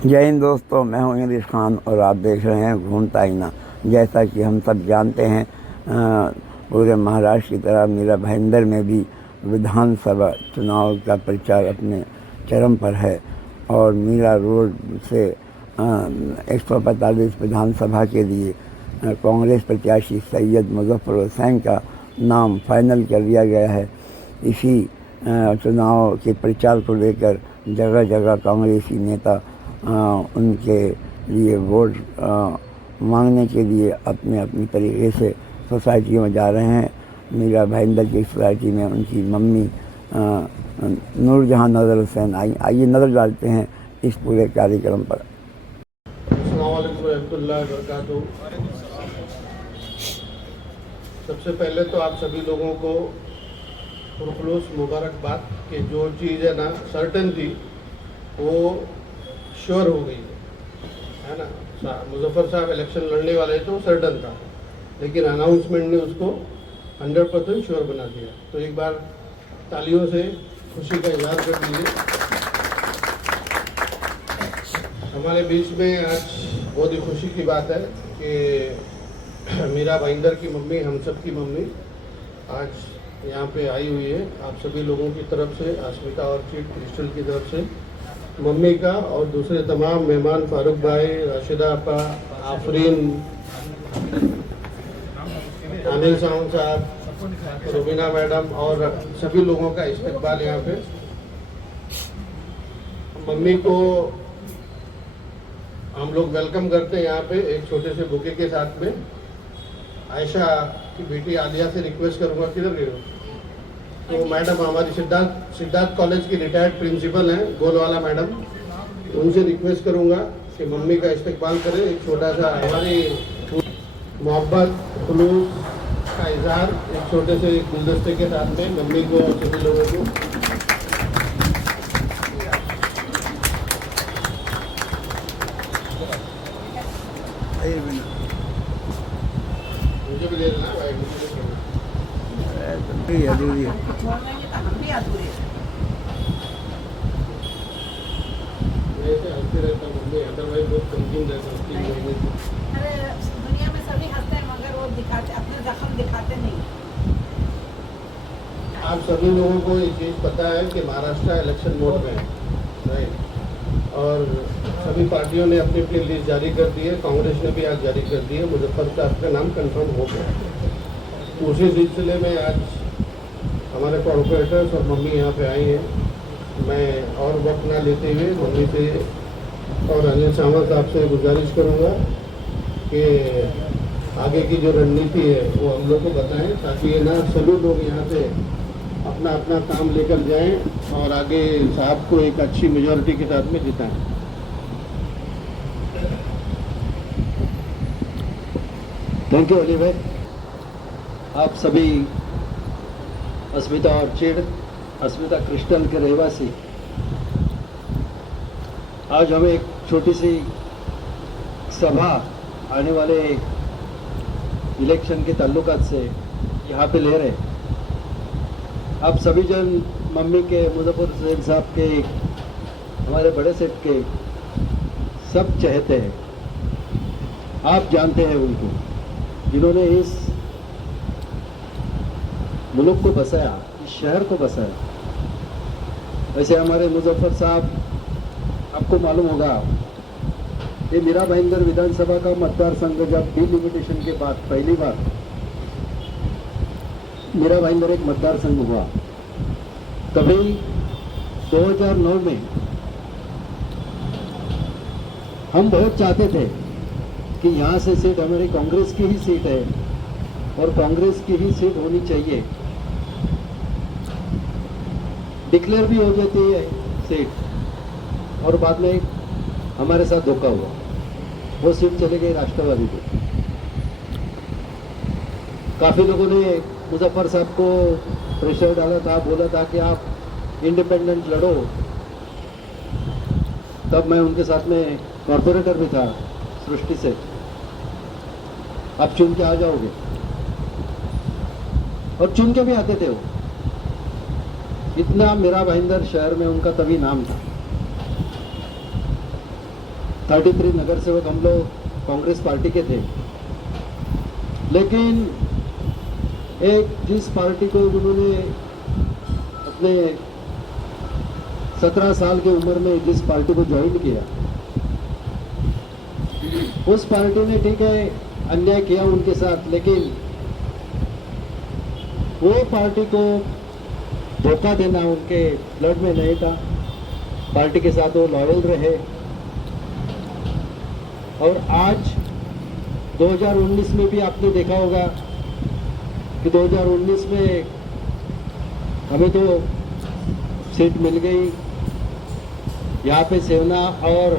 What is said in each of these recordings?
जय हिंद दोस्तों, मैं हूं इंग्लिश खान और आप देख रहे हैं घूमता आईना। जैसा कि हम सब जानते हैं, पूरे महाराष्ट्र की तरह मीरा भाईंदर में भी विधानसभा चुनाव का प्रचार अपने चरम पर है और मीरा रोड से 145 विधानसभा के लिए कांग्रेस प्रत्याशी सैयद मुजफ्फर हुसैन का नाम फाइनल कर दिया गया है। इसी चुनाव के प्रचार को लेकर जगह जगह कांग्रेसी नेता उनके लिए वोट मांगने के लिए अपने अपनी तरीके से सोसाइटियों में जा रहे हैं। मीरा भाईंदर की सोसाइटी में उनकी मम्मी नूरजहां नज़र हुसैन आइए नज़र डालते हैं इस पूरे कार्यक्रम पर। सबसे पहले तो आप सभी लोगों को पुरखलूस मुबारकबाद कि जो चीज़ है ना सर्टन थी वो श्योर हो गई है ना। मुजफ्फर साहब इलेक्शन लड़ने वाले तो सर्टन था, लेकिन अनाउंसमेंट ने उसको 100% श्योर बना दिया। तो एक बार तालियों से खुशी का इजहार कर दीजिए। हमारे बीच में आज बहुत ही खुशी की बात है कि मीरा भाईंदर की मम्मी, हम सब की मम्मी आज यहाँ पे आई हुई है। आप सभी लोगों की तरफ से, अस्मिता और चीफ क्रिस्टल की तरफ से मम्मी का और दूसरे तमाम मेहमान, फारूक भाई, राशिदा अपा, आफरीन, अनिल साहब, रुबीना मैडम और सभी लोगों का इस्तकबाल यहाँ पे। मम्मी को हम लोग वेलकम करते हैं यहाँ पे एक छोटे से बुके के साथ में। आयशा की बेटी आलिया से रिक्वेस्ट करूँगा, किधर गए हो? तो मैडम हमारी सिद्धार्थ कॉलेज की रिटायर्ड प्रिंसिपल हैं गोलवाला मैडम, उनसे रिक्वेस्ट करूंगा कि मम्मी का इस्तकबाल करें। एक छोटा सा हमारी मोहब्बत खुलूस का इजहार एक छोटे से गुलदस्ते के साथ में मम्मी को और सभी लोगों को। मुझे भी दे देना भाई, मुझे अधूरी है। हंसते रहता मम्मी, अदरवाइज बहुत कमजोर रहता। अरे दुनिया में सभी हंसते हैं मगर वो दिखाते, अपने जख्म दिखाते नहीं। आप सभी लोगों को ये चीज़ पता है कि महाराष्ट्र इलेक्शन मोड में है, राइट? और सभी पार्टियों ने अपनी अपनी लिस्ट जारी कर दी है। कांग्रेस ने भी आज जारी कर दी है, मुजफ्फर साहब का नाम कंफर्म हो गया। उसी सिलसिले में आज हमारे कॉर्पोरेटर्स और मम्मी यहाँ पे आई हैं। मैं और वक्त ना लेते हुए मम्मी से और अनिल सावंत साहब से गुजारिश करूँगा कि आगे की जो रणनीति है वो हम लोग को बताएं, ताकि ये ना सभी लोग यहाँ से अपना अपना काम लेकर जाएं और आगे साहब को एक अच्छी मेजॉरिटी के साथ में जिताएं। थैंक यू अली भाई। आप सभी अस्मिता ऑर्चिड, अस्मिता क्रिस्टल के रहवासी, आज हम एक छोटी सी सभा आने वाले इलेक्शन के ताल्लुकात से यहाँ पे ले रहे हैं। आप सभी जन मम्मी के, मुजफ्फर हुसैन साहब के, हमारे बड़े सेठ के सब चाहते हैं। आप जानते हैं उनको, जिन्होंने इस मुल्क को बसाया, इस शहर को बसाया। वैसे हमारे मुजफ्फर साहब, आपको मालूम होगा, ये मीरा भाईंदर विधानसभा का मतदार संघ जब डिलिमिटेशन के बाद पहली बार मीरा भाईंदर एक मतदार संघ हुआ, तभी 2009 में हम बहुत चाहते थे कि यहाँ से सीट हमारी कांग्रेस की ही सीट है और कांग्रेस की ही सीट होनी चाहिए। डिक्लेयर भी हो जाती है सीट और बाद में हमारे साथ धोखा हुआ, वो सीट चले गई राष्ट्रवादी को। काफ़ी लोगों ने मुजफ्फर साहब को प्रेशर डाला था, बोला था कि आप इंडिपेंडेंट लड़ो। तब मैं उनके साथ में कॉर्पोरेटर भी था सृष्टि से। आप चुन के आ जाओगे, और चुन के भी आते थे वो। इतना मीरा भाईंदर शहर में उनका तभी नाम था। 33 नगर सेवक हम लोग कांग्रेस पार्टी के थे, लेकिन एक जिस पार्टी को उन्होंने अपने 17 साल की उम्र में जिस पार्टी को ज्वाइन किया, उस पार्टी ने ठीक है अन्याय किया उनके साथ, लेकिन वो पार्टी को धोखा देना उनके ब्लड में नहीं था। पार्टी के साथ वो लॉयल रहे और आज 2019 में भी आपने देखा होगा कि 2019 में हमें तो सीट मिल गई। यहाँ पे सेना और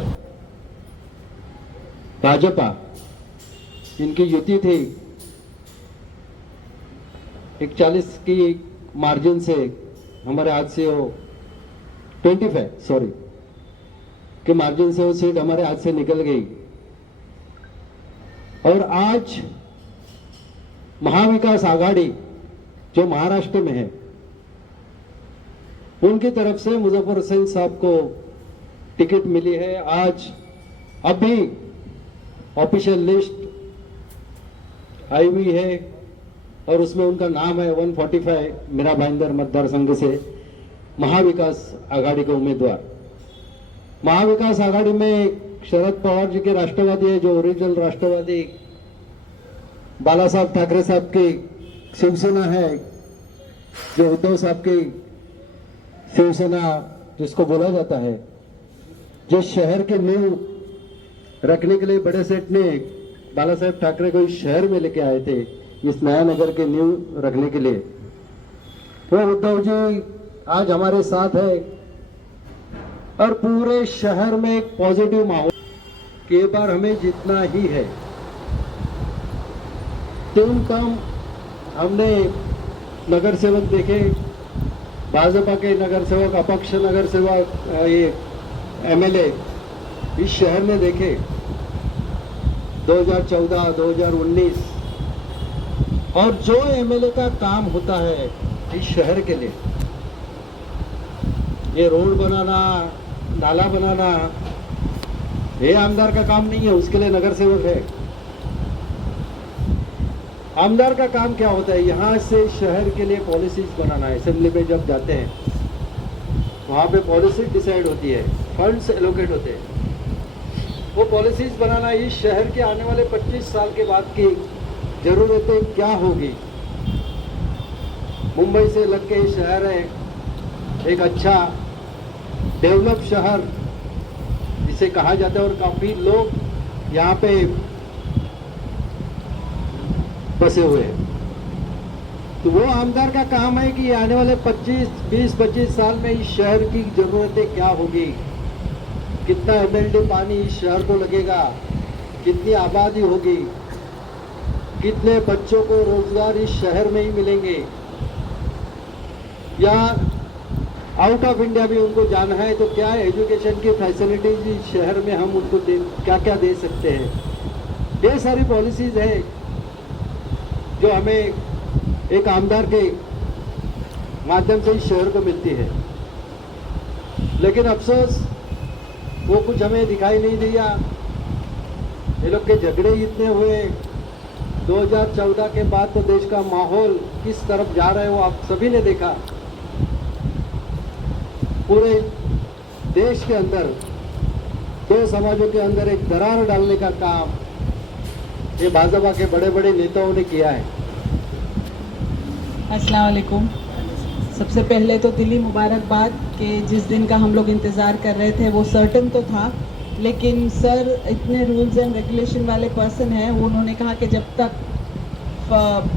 भाजपा इनकी युति थी, एक 40 की मार्जिन से हमारे हाथ से वो 25 के मार्जिन से वो सीट हमारे हाथ से निकल गई। और आज महाविकास आघाड़ी जो महाराष्ट्र में है, उनकी तरफ से मुजफ्फर हुसैन साहब को टिकट मिली है। आज अभी ऑफिशियल लिस्ट आई हुई है और उसमें उनका नाम है 145 मीरा भाईंदर मतदार संघ से महाविकास आघाड़ी के उम्मीदवार। महाविकास आघाड़ी में शरद पवार जी के राष्ट्रवादी है, जो ओरिजिनल राष्ट्रवादी बाला साहब ठाकरे साहब की शिवसेना है, जो उद्धव साहब की शिवसेना जिसको बोला जाता है, जिस शहर के नींव रखने के लिए बड़े सेठ ने बाला साहेब ठाकरे को इस शहर में लेके आए थे, इस नया नगर के नींव रखने के लिए। तो उद्धव जी आज हमारे साथ है और पूरे शहर में एक पॉजिटिव माहौल कि ये बार हमें जितना ही है। 3 टर्म हमने नगर सेवक देखे, भाजपा के नगर सेवक, अपक्ष नगर सेवक, ये एमएलए इस शहर में देखे 2014, 2019। और जो एमएलए का काम होता है इस शहर के लिए, ये रोड बनाना, नाला बनाना, ये आमदार का काम नहीं है, उसके लिए नगर सेवक है। आमदार का काम क्या होता है? यहाँ से शहर के लिए पॉलिसीज बनाना है। असेंबली में जब जाते हैं वहाँ पे पॉलिसी डिसाइड होती है, फंड्स एलोकेट होते हैं। वो पॉलिसीज बनाना, इस शहर के आने वाले 25 साल के बाद की जरूरतें क्या होगी। मुंबई से लग के ये शहर है एक अच्छा डेवलप शहर जिसे कहा जाता है, और काफी लोग यहाँ पे बसे हुए हैं। तो वो आमदार का काम है कि आने वाले 20-25 साल में इस शहर की जरूरतें क्या होगी, कितना एमएलडी पानी इस शहर को लगेगा, कितनी आबादी होगी, कितने बच्चों को रोजगार इस शहर में ही मिलेंगे, या आउट ऑफ इंडिया भी उनको जाना है तो क्या एजुकेशन की फैसिलिटीज इस शहर में हम उनको क्या क्या दे सकते हैं। ये सारी पॉलिसीज है जो हमें एक आमदार के माध्यम से इस शहर को मिलती है। लेकिन अफसोस वो कुछ हमें दिखाई नहीं दिया। ये लोग के झगड़े इतने हुए 2014 के बाद, तो देश का माहौल किस तरफ जा रहा है वो आप सभी ने देखा। पूरे देश के अंदर 2 समाजों के अंदर एक दरार डालने का काम ये भाजपा के बड़े बड़े नेताओं ने किया है। अस्सलाम वालेकुम। सबसे पहले तो दिली मुबारकबाद कि जिस दिन का हम लोग इंतज़ार कर रहे थे वो सर्टन तो था, लेकिन सर इतने रूल्स एंड रेगुलेशन वाले पर्सन हैं, उन्होंने कहा कि जब तक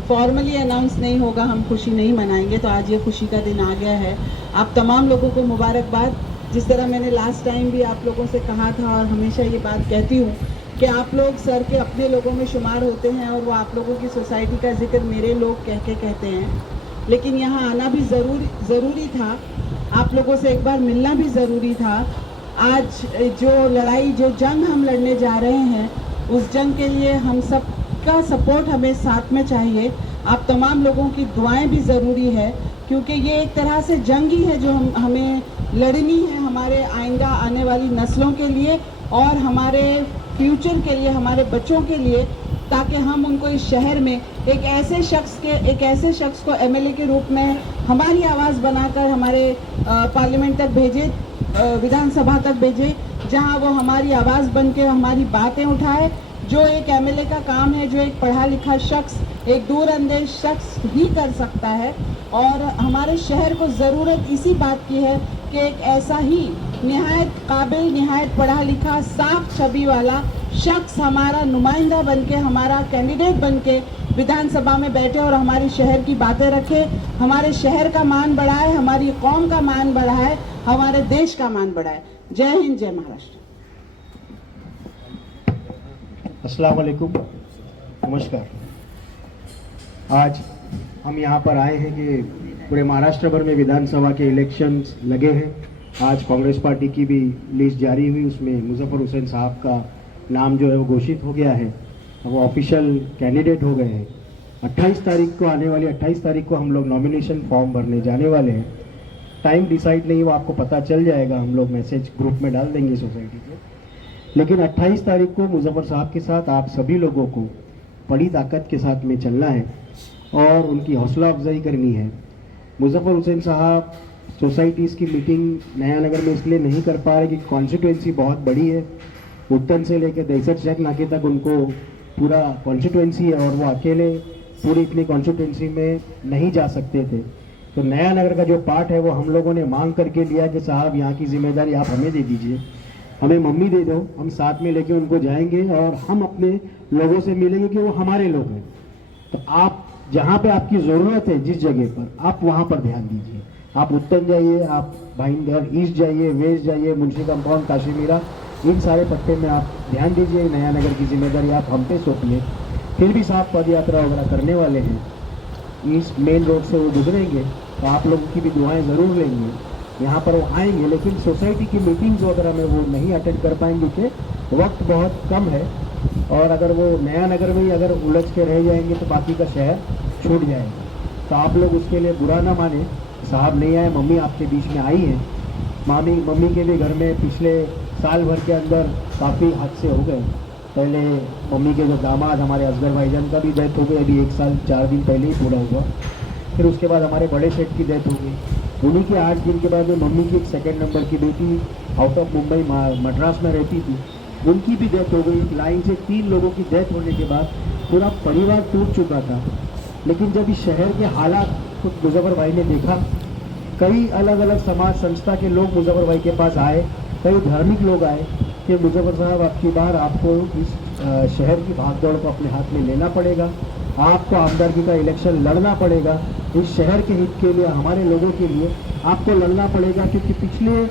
फॉर्मली अनाउंस नहीं होगा हम खुशी नहीं मनाएंगे। तो आज ये खुशी का दिन आ गया है। आप तमाम लोगों को मुबारकबाद। जिस तरह मैंने लास्ट टाइम भी आप लोगों से कहा था और हमेशा ये बात कहती हूँ कि आप लोग सर के अपने लोगों में शुमार होते हैं और वो आप लोगों की सोसाइटी का जिक्र मेरे लोग कह के कहते हैं, लेकिन यहाँ आना भी ज़रूरी था। आप लोगों से एक बार मिलना भी ज़रूरी था। आज जो लड़ाई, जो जंग हम लड़ने जा रहे हैं, उस जंग के लिए हम सब का सपोर्ट हमें साथ में चाहिए। आप तमाम लोगों की दुआएं भी ज़रूरी है, क्योंकि ये एक तरह से जंग ही है जो हमें लड़नी है हमारे आइंदा आने वाली नस्लों के लिए और हमारे फ्यूचर के लिए, हमारे बच्चों के लिए, ताकि हम उनको इस शहर में एक ऐसे शख्स को एमएलए के रूप में हमारी आवाज़ बनाकर हमारे पार्लियामेंट तक भेजे, विधानसभा तक भेजे, जहां वो हमारी आवाज़ बन के हमारी बातें उठाए। जो एक एमएलए का काम है, जो एक पढ़ा लिखा शख्स, एक दूरअंदेश शख्स ही कर सकता है। और हमारे शहर को ज़रूरत इसी बात की है कि एक ऐसा ही निहायत काबिल, निहायत पढ़ा लिखा, साफ छवि वाला शख्स हमारा नुमाइंदा बनके, हमारा कैंडिडेट बनके विधानसभा में बैठे और हमारे शहर की बातें रखे, हमारे शहर का मान बढ़ाए, हमारी कौम का मान बढ़ाए, हमारे देश का मान बढ़ाए। जय हिंद, जय महाराष्ट्र। अस्सलाम वालेकुम, नमस्कार। आज हम यहाँ पर आए हैं कि पूरे महाराष्ट्र भर में विधानसभा के इलेक्शंस लगे हैं। आज कांग्रेस पार्टी की भी लिस्ट जारी हुई, उसमें मुजफ्फर हुसैन साहब का नाम जो है वो घोषित हो गया है, वो ऑफिशियल कैंडिडेट हो गए हैं। 28 तारीख को, आने वाली 28 तारीख को हम लोग नॉमिनेशन फॉर्म भरने जाने वाले हैं। टाइम डिसाइड नहीं, वो आपको पता चल जाएगा, हम लोग मैसेज ग्रुप में डाल देंगे सोसाइटी के। लेकिन 28 तारीख को मुजफ्फर साहब के साथ आप सभी लोगों को बड़ी ताकत के साथ में चलना है और उनकी हौसला अफजाई करनी है। मुजफ्फर हुसैन साहब सोसाइटीज़ की मीटिंग नया नगर में इसलिए नहीं कर पा रहे कि कॉन्स्टिट्यूंसी बहुत बड़ी है, उत्तन से लेकर 63 चक नाके तक उनको पूरा कॉन्स्टिट्यूंसी है और वो अकेले पूरी इतनी कॉन्स्टिट्यूंसी में नहीं जा सकते थे। तो नया नगर का जो पार्ट है वो हम लोगों ने मांग करके लिया कि साहब यहाँ की जिम्मेदारी आप हमें दे दीजिए, हमें मम्मी दे दो, हम साथ में लेके उनको जाएंगे और हम अपने लोगों से मिलेंगे कि वो हमारे लोग हैं। तो आप जहाँ पे आपकी ज़रूरत है, जिस जगह पर, आप वहाँ पर ध्यान दीजिए। आप उत्तर जाइए, आप भाईंदर ईस्ट जाइए, वेस्ट जाइए, मुंशी कंपाउंड, काशीमीरा, इन सारे पट्टे में आप ध्यान दीजिए। नया नगर की जिम्मेदारी आप हम पे सौंपिए। फिर भी साफ पद यात्रा वगैरह करने वाले हैं, ईस्ट मेन रोड से वो गुजरेंगे, तो आप लोगों की भी दुआएं ज़रूर लेंगे। यहाँ पर वो आएंगे, लेकिन सोसाइटी की मीटिंग्स वगैरह में वो नहीं अटेंड कर पाएंगे कि वक्त बहुत कम है, और अगर वो नया नगर में ही अगर उलझ के रह जाएंगे तो बाकी का शहर छूट जाएगा। तो आप लोग उसके लिए बुरा ना माने, साहब नहीं आए, मम्मी आपके बीच में आई है। मम्मी के भी घर में पिछले साल भर के अंदर काफ़ी हादसे हो गए। पहले मम्मी के जो दामाद हमारे असगर भाईजान का भी डेथ हो गई, अभी 1 साल 4 दिन पहले ही पूरा हुआ। फिर उसके बाद हमारे बड़े सेठ की डेथ हो गई। उन्हीं के 8 दिन के बाद में मम्मी की एक 2nd नंबर की बेटी आउट ऑफ मुंबई मद्रास में रहती थी, उनकी भी डेथ हो गई। लाइन से 3 लोगों की डेथ होने के बाद पूरा परिवार टूट चुका था। लेकिन जब इस शहर के हालात खुद मुजफ्फर भाई ने देखा, कई अलग अलग समाज संस्था के लोग मुजफ्फर भाई के पास आए, कई धार्मिक लोग आए कि मुजफ्फर साहब आपकी बार आपको इस शहर की भागदौड़ को अपने हाथ में लेना पड़ेगा, आपको आमदारगी का इलेक्शन लड़ना पड़ेगा, इस शहर के हित के लिए, हमारे लोगों के लिए आपको लड़ना पड़ेगा। क्योंकि पिछले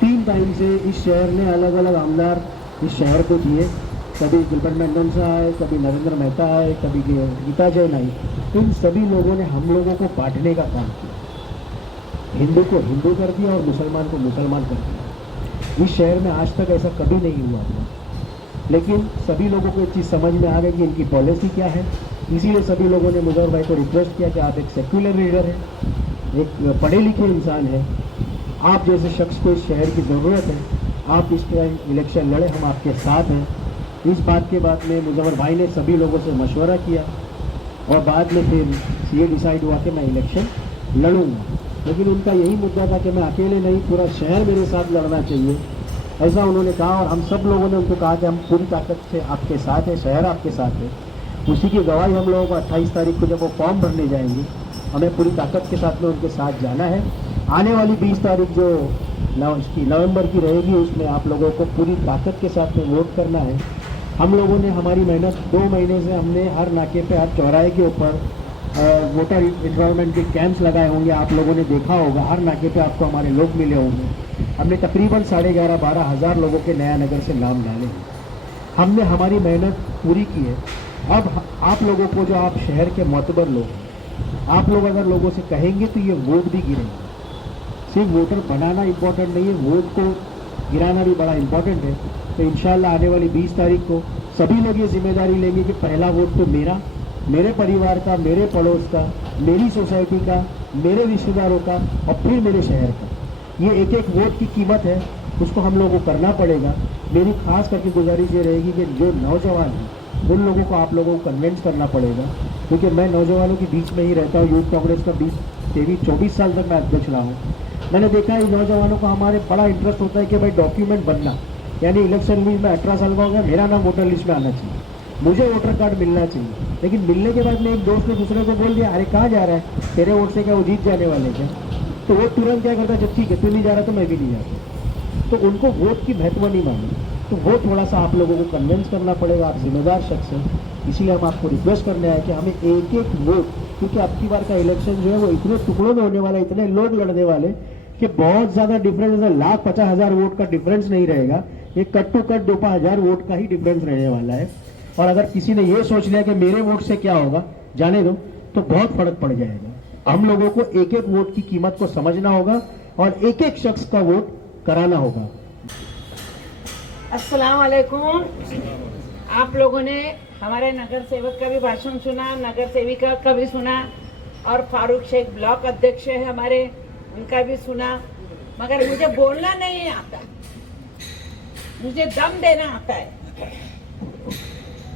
3 टाइम से इस शहर ने अलग अलग आमदार इस शहर को दिए, कभी गिलबर्ट मेंडन से आए, कभी नरेंद्र मेहता आए, कभी गीता जैन आई। इन सभी लोगों ने हम लोगों को बांटने का काम किया, हिंदू को हिंदू कर दिया और मुसलमान को मुसलमान कर दिया। इस शहर में आज तक ऐसा कभी नहीं हुआ था। लेकिन सभी लोगों को एक चीज़ समझ में आ गई कि इनकी पॉलिसी क्या है। इसीलिए सभी लोगों ने मुजफ्फर भाई को रिक्वेस्ट किया कि आप एक सेक्युलर लीडर हैं, एक पढ़े लिखे इंसान हैं, आप जैसे शख्स को इस शहर की ज़रूरत है, आप इस इलेक्शन लड़े, हम आपके साथ हैं। इस बात के बाद में मुजफ्फर भाई ने सभी लोगों से मशवरा किया और बाद में फिर ये डिसाइड हुआ कि मैं इलेक्शन लड़ूंगा। लेकिन उनका यही मुद्दा था कि मैं अकेले नहीं, पूरा शहर मेरे साथ लड़ना चाहिए, ऐसा उन्होंने कहा। और हम सब लोगों ने उनको कहा कि हम पूरी ताकत से आपके साथ हैं, शहर आपके साथ है। उसी की गवाही हम लोगों को 28 तारीख को जब वो फॉर्म भरने जाएंगे, हमें पूरी ताकत के साथ में उनके साथ जाना है। आने वाली 20 तारीख जो नवंबर की रहेगी, उसमें आप लोगों को पूरी ताकत के साथ में वोट करना है। हम लोगों ने हमारी मेहनत 2 महीने से हमने हर नाके पे, हर चौराहे के ऊपर वोटर इन्वायरमेंट के कैंप्स लगाए होंगे, आप लोगों ने देखा होगा। हर नाके पे आपको हमारे लोग मिले होंगे। हमने तकरीबन 11,500-12 हज़ार लोगों के नया नगर से नाम डाले हैं। हमने हमारी मेहनत पूरी की है। अब आप लोगों को, जो आप शहर के मोतबर लोग हैं, आप लोग अगर लोगों से कहेंगे तो ये वोट भी गिरेंगे। सिर्फ वोटर बनाना इम्पोर्टेंट नहीं है, वोट को गिराना भी बड़ा इम्पोर्टेंट है। तो इंशाल्लाह आने वाली 20 तारीख को सभी लोग ये जिम्मेदारी लेंगे कि पहला वोट तो मेरा, मेरे परिवार का, मेरे पड़ोस का, मेरी सोसाइटी का, मेरे रिश्तेदारों का और फिर मेरे शहर का। ये एक एक वोट की कीमत है। उसको हम लोगों को करना पड़ेगा। मेरी खास करके गुजारिश ये रहेगी कि जो नौजवान हैं उन लोगों को आप लोगों को कन्विंस करना पड़ेगा, क्योंकि मैं नौजवानों के बीच में ही रहता हूँ। यूथ कांग्रेस का 23-24 साल तक मैं अध्यक्ष रहा हूँ। मैंने देखा है नौजवानों का हमारे बड़ा इंटरेस्ट होता है कि भाई डॉक्यूमेंट बनना, यानी इलेक्शन लिस्ट में 18 साल का हो गया, मेरा नाम वोटर लिस्ट में आना चाहिए, मुझे वोटर कार्ड मिलना चाहिए। लेकिन मिलने के बाद में एक दोस्त ने दूसरे को बोल दिया, अरे कहाँ जा रहा है, तेरे वोट से क्या वो जीत जाने वाले क्या? तो वो तुरंत क्या करता है, जब ठीक है तू नहीं जा रहा तो मैं भी नहीं जाता। तो उनको वोट की महत्व नहीं मालूम, तो वो थोड़ा सा आप लोगों को कन्विंस करना पड़ेगा। आप जिम्मेदार शख्स हैं, इसीलिए हम आपको रिक्वेस्ट करने आए कि हमें एक एक वोट, क्योंकि अब की बार का इलेक्शन जो है वो इतने टुकड़ों में होने वाला है, इतने लोग लड़ने वाले कि बहुत ज़्यादा डिफरेंस, 1,50,000 वोट का डिफरेंस नहीं रहेगा, ये कट टू कट 2,000 वोट का ही डिफरेंस रहने वाला है। और अगर किसी ने ये सोच लिया कि मेरे वोट से क्या होगा, जाने दो, तो बहुत फर्क पड़ जाएगा। हम लोगों को एक एक वोट की कीमत को समझना होगा और एक एक शख्स का वोट कराना होगा। अस्सलाम वालेकुम। आप लोगों ने हमारे नगर सेवक का भी भाषण सुना, नगर सेविका का भी सुना, और फारूक शेख ब्लॉक अध्यक्ष है हमारे, उनका भी सुना। मगर मुझे बोलना नहीं आता, मुझे दम देना आता है,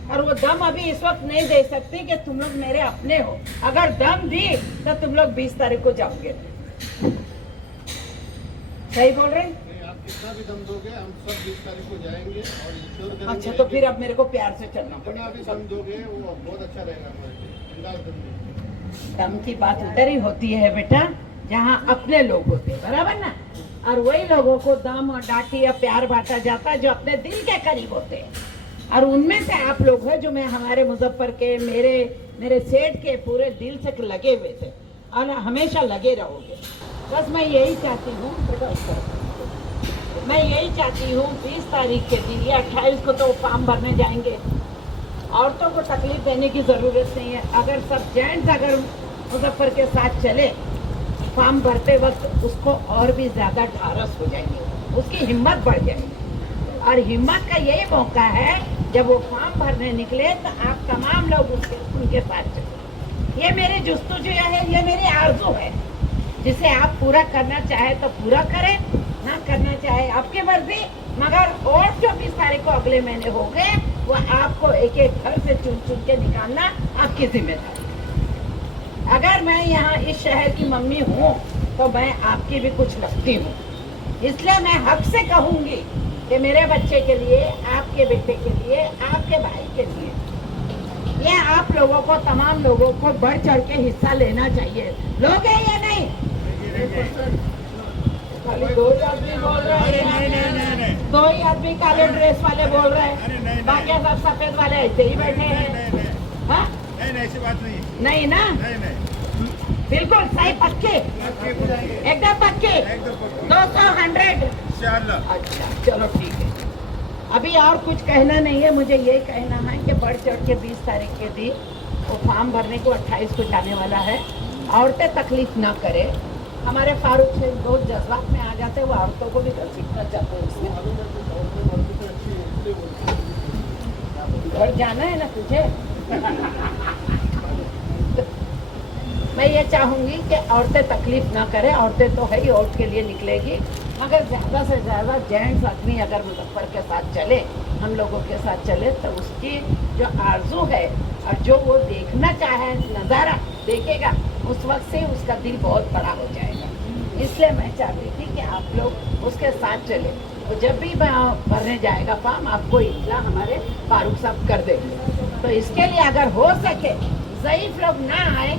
और वो दम अभी इस वक्त नहीं दे सकती कि तुम लोग मेरे अपने हो। अगर दम दी तो तुम लोग 20 तारीख को जाओगे। सही बोल रहे हैं? आप कितना भी दम दोगे, हम सब 20 तारीख को जाएंगे और इंश्योर करेंगे। अच्छा, तो फिर अब मेरे को प्यार से चलना जितना पड़ेगा। भी दम दोगे वो बहुत अच्छा रहेगा हमारे लिए। जिंदा दम दोगे। दम की बात उधर ही होती है बेटा जहाँ अपने लोग होते हैं, बराबर ना? और वही लोगों को दम और डांटी या प्यार बांटा जाता है जो अपने दिल के करीब होते हैं। और उनमें से आप लोग हैं जो मैं हमारे मुजफ्फर के, मेरे सेठ के पूरे दिल से लगे हुए थे और हमेशा लगे रहोगे। बस मैं यही चाहती हूँ, मैं यही चाहती हूँ 20 तारीख के दिन, ये 28 को तो फॉर्म भरने जाएंगे। औरतों को तकलीफ देने की ज़रूरत नहीं है। अगर सब जेंट्स अगर मुजफ्फर के साथ चले फॉर्म भरते वक्त, उसको और भी ज़्यादा ढारस हो जाएंगे, उसकी हिम्मत बढ़ जाएगी। और हिम्मत का यही मौका है, जब वो फॉर्म भरने निकले तो आप तमाम लोग उनके साथ चले। ये मेरी जुस्तजू है, ये मेरी आरज़ू है, जिसे आप पूरा करना चाहे तो पूरा करें, ना करना चाहे आपकी मर्जी। मगर और जो 20 तारीख को अगले महीने हो गए, वो आपको एक एक घर से चुन चुन के निकालना आपकी जिम्मेदारी। अगर मैं यहाँ इस शहर की मम्मी हूँ तो मैं आपकी भी कुछ लगती हूँ, इसलिए मैं हक से कहूँगी कि मेरे बच्चे के लिए, आपके बेटे के लिए, आपके भाई के लिए, ये आप लोगों को, तमाम लोगों को बढ़ चढ़ के हिस्सा लेना चाहिए। लोग हैं या नहीं? खाली 2 आदमी बोल रहे हैं, 2 ही आदमी काले ड्रेस वाले बोल रहे हैं, बाकी सब सफेद वाले ऐसे ही बैठे हैं। हाँ? नहीं, ऐसी बात नहीं। नहीं ना? नहीं। बिल्कुल सही, पक्के, एकदम पक्के, 200, 100। इंशाअल्लाह। अच्छा, चलो ठीक है। अभी और कुछ कहना नहीं है, मुझे ये कहना है कि बढ़ चढ़ के 20 तारीख के दिन वो फॉर्म भरने को 28 को जाने वाला है। औरतें तकलीफ ना करे। हमारे फारूक से बहुत जज्बात में आ जाते हैं, वो औरतों को भी सीखना चाहते हैं। इसमें घर जाना है ना तुझे। मैं ये चाहूँगी कि औरतें तकलीफ ना करें। औरतें तो है ही, औरत के लिए निकलेगी, मगर ज़्यादा से ज़्यादा जेंट्स आदमी अगर मुजफ्फर के साथ चले, हम लोगों के साथ चले, तो उसकी जो आरजू है और जो वो देखना चाहे नज़ारा देखेगा, उस वक्त से उसका दिल बहुत बड़ा हो जाएगा। इसलिए मैं चाहती थी कि आप लोग उसके साथ चले। तो जब भी भरने जाएगा फॉर्म, आपको इतला हमारे फारूक साहब कर देंगे। तो इसके लिए अगर हो सके ज़ईफ लोग ना आए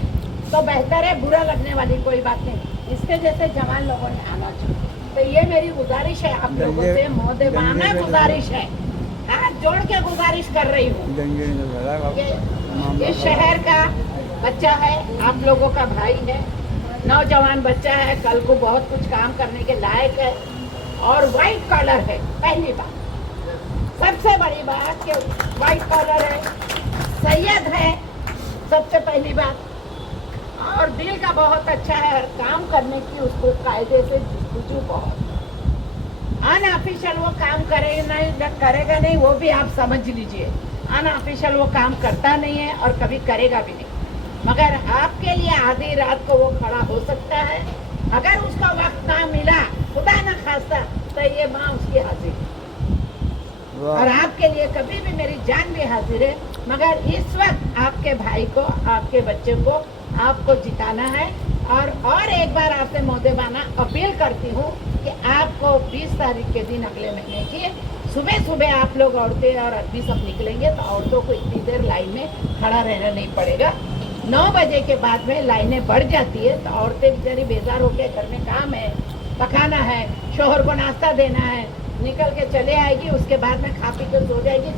तो बेहतर है, बुरा लगने वाली कोई बात नहीं। इसके जैसे जवान लोगों ने आना चाहिए। तो ये मेरी गुजारिश है आप लोगों से, मोदेबाना गुजारिश है, हाथ जोड़ के गुजारिश कर रही हूँ। ये शहर का बच्चा है, आप लोगों का भाई है, नौजवान बच्चा है, कल को बहुत कुछ काम करने के लायक है, और वाइट कॉलर है। पहली बात, सबसे बड़ी बात कि वाइट कॉलर है, सैयद है, सबसे पहली बात, और दिल का बहुत अच्छा है, काम करने की उसको कायदे से जुस्तजू बहुत। अनऑफिशियल वो काम करेगा नहीं, वो भी आप समझ लीजिए। अनऑफिशियल वो काम करता नहीं है और कभी करेगा भी नहीं, मगर आपके लिए आधी रात को वो खड़ा हो सकता है। अगर उसका वक्त ना मिला, खुदा ना खास्ता, तो ये और आपके लिए कभी भी मेरी जान भी हाजिर है, मगर इस वक्त आपके भाई को, आपके बच्चे को आपको जिताना है। और एक बार आपसे मोहब्बाना अपील करती हूँ कि आपको 20 तारीख के दिन अगले महीने की सुबह सुबह आप लोग औरतें और आदमी सब निकलेंगे तो औरतों को इतनी देर लाइन में खड़ा रहना नहीं पड़ेगा। 9 बजे के बाद में लाइनें बढ़ जाती है तो औरतें बेचारी बेजार होकर घर में काम है, पकाना है, शोहर को नाश्ता देना है, निकल के चले आएगी, उसके बाद में खा पी कर सो जाएगी,